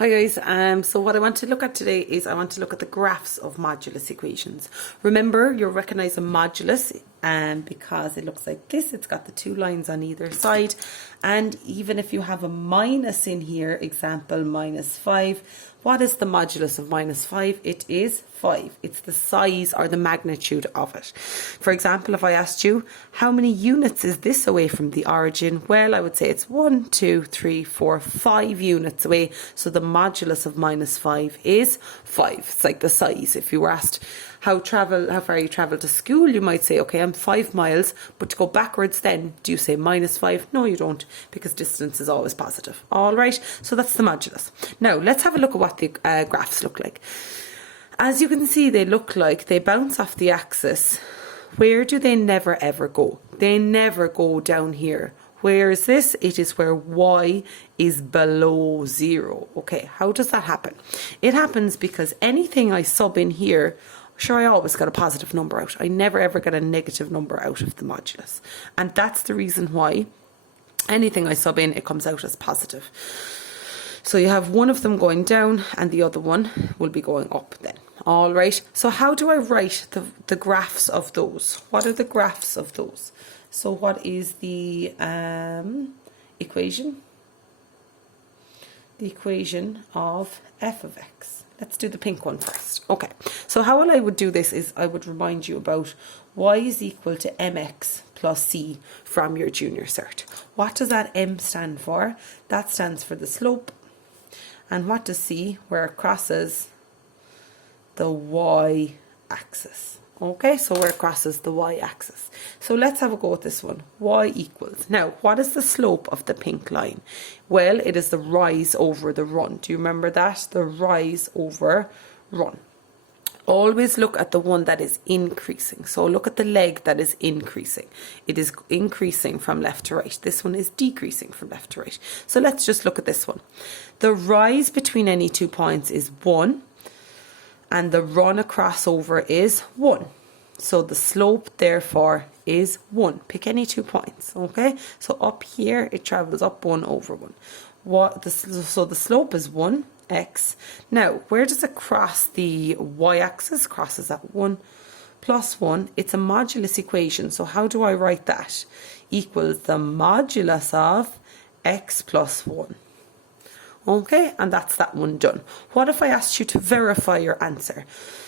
Hi guys, so what I want to look at today is I want to look at the graphs of modulus equations. Remember, you'll recognize a modulus because it looks like this. It's got the two lines on either side, and even if you have a minus in here, example minus 5, what is the modulus of minus 5? It is 5. It's the size or the magnitude of it. For example, if I asked you, how many units is this away from the origin? Well, I would say it's 1, 2, 3, 4, 5 units away. So the modulus of minus 5 is 5. It's like the size. If you were asked how far you travel to school, you might say, okay, I'm 5 miles, but to go backwards then, do you say minus 5? No, you don't, because distance is always positive. All right, so that's the modulus. Now, let's have a look at what the graphs look like. As you can see, they look like they bounce off the axis. Where do they never ever go? They never go down here. Where is this? It is where y is below 0. Okay, how does that happen? It happens because anything I sub in here, sure, I always got a positive number out. I never ever get a negative number out of the modulus. And that's the reason why anything I sub in, it comes out as positive. So you have one of them going down and the other one will be going up then. All right, so how do I write the graphs of those? What are the graphs of those? So what is the equation? The equation of f of x. Let's do the pink one first. Okay, so how I would do this is I would remind you about y is equal to mx plus c from your junior cert. What does that m stand for? That stands for the slope. And what does c? Where it crosses the y-axis. Okay, so where it crosses the y-axis. So let's have a go at this one. Y equals. Now, what is the slope of the pink line? Well, it is the rise over the run. Do you remember that? The rise over run. Always look at the one that is increasing. So look at the leg that is increasing. It is increasing from left to right. This one is decreasing from left to right. So let's just look at this one. The rise between any 2 points is 1. And the run across over is 1. So the slope, therefore, is 1. Pick any 2 points, okay? So up here, it travels up 1 over 1. So the slope is 1, x. Now, where does it cross the y-axis? Crosses at 1 plus 1. It's a modulus equation, so how do I write that? Equals the modulus of x plus 1. Okay, and that's that one done. What if I asked you to verify your answer?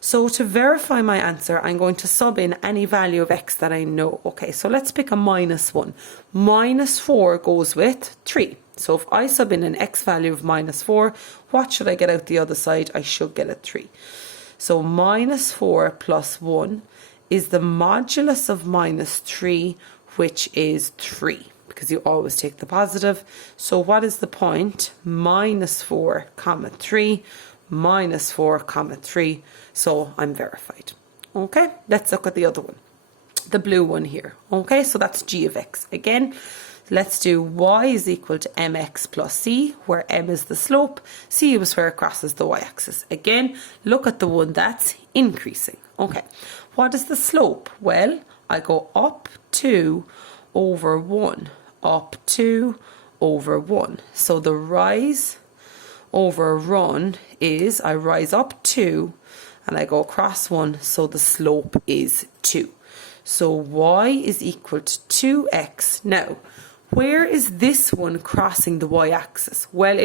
So to verify my answer, I'm going to sub in any value of x that I know. Okay, so let's pick a minus 1. Minus 4 goes with 3. So if I sub in an x value of minus 4, what should I get out the other side? I should get a 3. So minus 4 plus 1 is the modulus of minus 3, which is 3. Because you always take the positive. So what is the point? Minus 4 comma 3, minus 4 comma 3. So I'm verified. Okay, let's look at the other one. The blue one here. Okay, so that's g of x. Again, let's do y is equal to mx plus c, where m is the slope, c is where it crosses the y-axis. Again, look at the one that's increasing. Okay, what is the slope? Well, I go up 2 over 1. Up 2 over 1. So the rise over run is I rise up 2 and I go across 1, so the slope is 2. So y is equal to 2x. Now, where is this one crossing the y-axis? Well,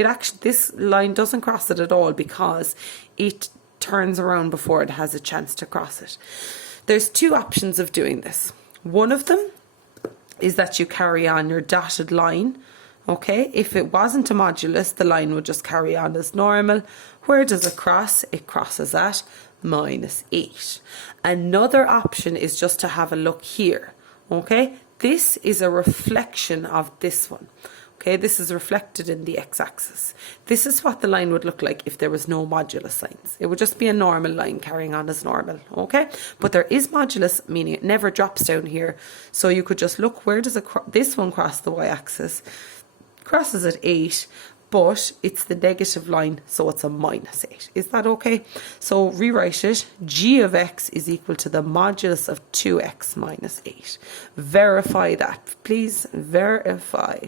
this line doesn't cross it at all because it turns around before it has a chance to cross it. There's 2 options of doing this. One of them is that you carry on your dotted line. Okay, if it wasn't a modulus, the line would just carry on as normal. Where does it cross? It crosses at minus 8. Another option is just to have a look here. Okay, this is a reflection of this one. Okay, this is reflected in the x-axis. This is what the line would look like if there was no modulus signs. It would just be a normal line carrying on as normal, okay? But there is modulus, meaning it never drops down here. So you could just look, where does this one cross the y-axis? Crosses at 8, but it's the negative line, so it's a minus 8. Is that okay? So rewrite it. G of x is equal to the modulus of 2x minus 8. Verify that. Please verify.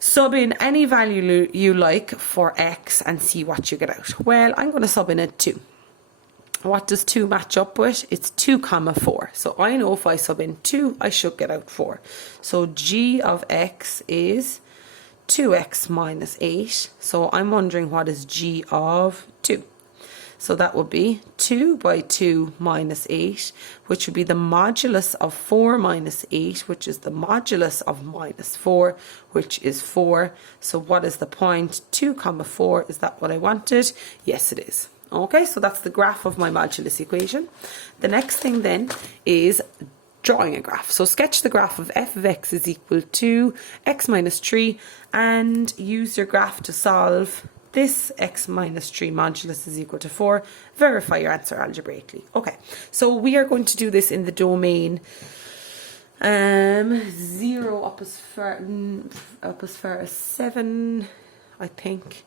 Sub in any value you like for x and see what you get out. Well, I'm going to sub in a 2. What does 2 match up with? It's 2 comma 4. So I know if I sub in 2, I should get out 4. So g of x is 2x minus 8. So I'm wondering what is g of 2. So that would be 2 by 2 minus 8, which would be the modulus of 4 minus 8, which is the modulus of minus 4, which is 4. So what is the point? 2 comma 4. Is that what I wanted? Yes, it is. Okay, so that's the graph of my modulus equation. The next thing then is drawing a graph. So sketch the graph of f of x is equal to x minus 3 and use your graph to solve this. X minus 3 modulus is equal to 4. Verify your answer algebraically. Okay, so we are going to do this in the domain 0 up as far as 7, I think.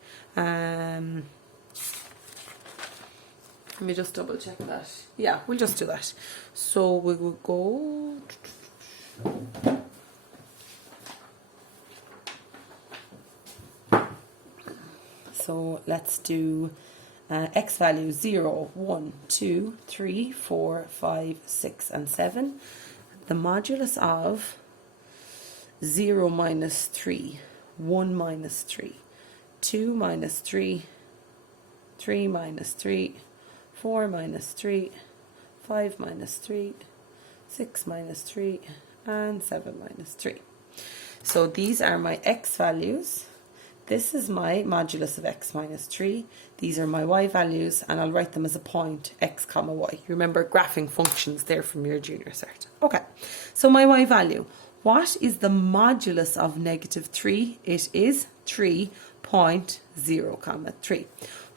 Let me just double check that. Yeah, we'll just do that. So we will go. So let's do x values 0, 1, 2, 3, 4, 5, 6, and 7. The modulus of 0 minus 3, 1 minus 3, 2 minus 3, 3 minus 3, 4 minus 3, 5 minus 3, 6 minus 3, and 7 minus 3. So these are my x values. This is my modulus of x minus 3. These are my y values, and I'll write them as a point, x comma y. You remember graphing functions there from your junior cert. Okay, so my y value. What is the modulus of negative 3? It is 3.0 comma 3.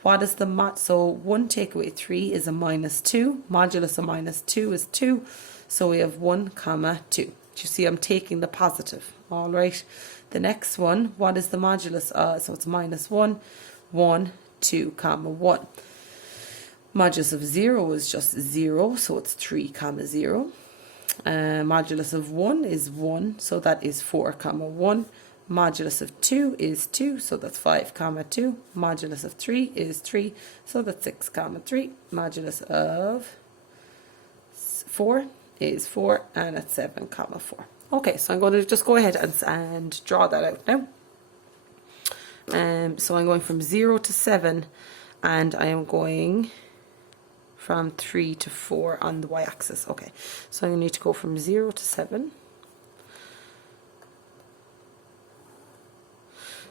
What is the so 1 take away 3 is a minus 2. Modulus of minus 2 is 2. So we have 1 comma 2. You see I'm taking the positive. All right. The next one, what is the modulus? So it's minus 1, 1, 2 comma 1. Modulus of 0 is just 0. So it's 3 comma 0. Modulus of 1 is 1. So that is 4 comma 1. Modulus of 2 is 2, so that's 5 comma 2. Modulus of 3 is 3, so that's 6 comma 3. Modulus of 4 is 4, and it's 7 comma 4. Okay, so I'm going to just go ahead and draw that out now. So I'm going from 0 to 7, and I am going from 3 to 4 on the y-axis. Okay, so I'm going to need to go from 0 to 7.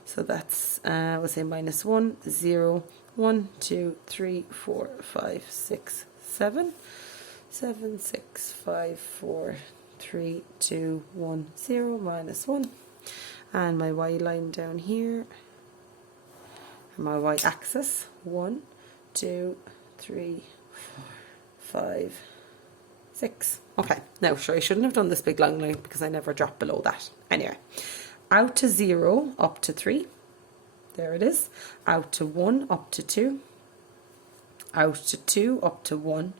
So that's, we'll say minus 1, 0, 1, 2, 3, 4, 5, 6, 7. 7, 6, 5, 4, 3, 2, 1, 0, minus 1. And my y line down here, my y-axis, 1, 2, 3, 4, 5, 6. Okay, now sure, I shouldn't have done this big long line because I never dropped below that. Anyway. Out to 0 up to 3, there it is. Out to 1 up to 2, out to 2 up to 1,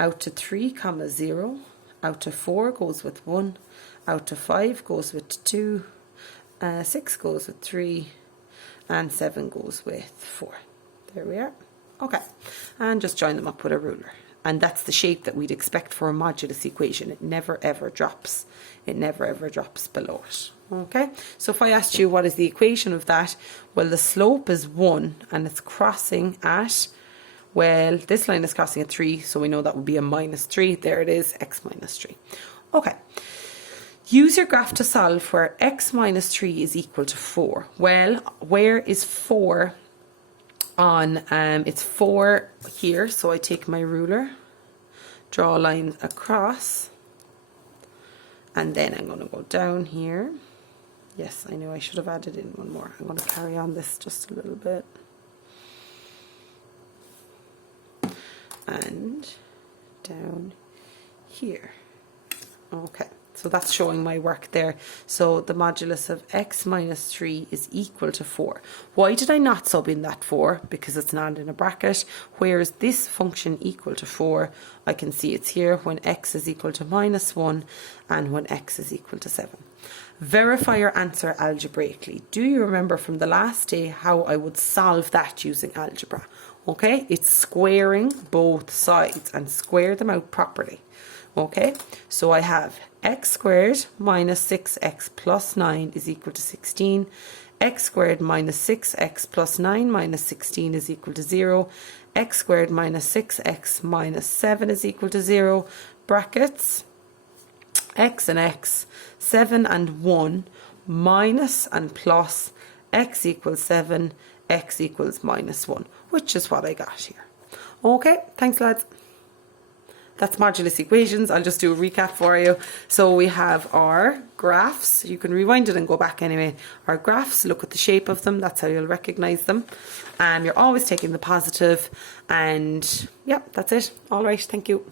out to 3 comma 0, out to 4 goes with 1, out to 5 goes with 2, 6 goes with 3, and 7 goes with 4. There we are. Okay, and just join them up with a ruler. And that's the shape that we'd expect for a modulus equation. It never ever drops. It never ever drops below it. Okay, so if I asked you what is the equation of that, well, the slope is 1 and it's crossing at, well, this line is crossing at 3, so we know that would be a minus 3. There it is, x minus 3. Okay, use your graph to solve where x minus 3 is equal to 4. Well, where is 4 on, it's 4 here, so I take my ruler, draw a line across, and then I'm going to go down here. Yes, I know I should have added in one more. I'm going to carry on this just a little bit. And down here. Okay, so that's showing my work there. So the modulus of x minus 3 is equal to 4. Why did I not sub in that 4? Because it's not in a bracket. Where is this function equal to 4? I can see it's here when x is equal to minus 1 and when x is equal to 7. Verify your answer algebraically. Do you remember from the last day how I would solve that using algebra? Okay, it's squaring both sides and square them out properly. Okay, so I have x squared minus 6x plus 9 is equal to 16. X squared minus 6x plus 9 minus 16 is equal to 0. X squared minus 6x minus 7 is equal to 0. Brackets, x and x, 7 and 1, minus and plus, x equals 7, x equals minus 1, which is what I got here. Okay, thanks lads. That's modulus equations. I'll just do a recap for you. So we have our graphs. You can rewind it and go back anyway. Our graphs, look at the shape of them. That's how you'll recognize them. You're always taking the positive. And yeah, that's it. All right, thank you.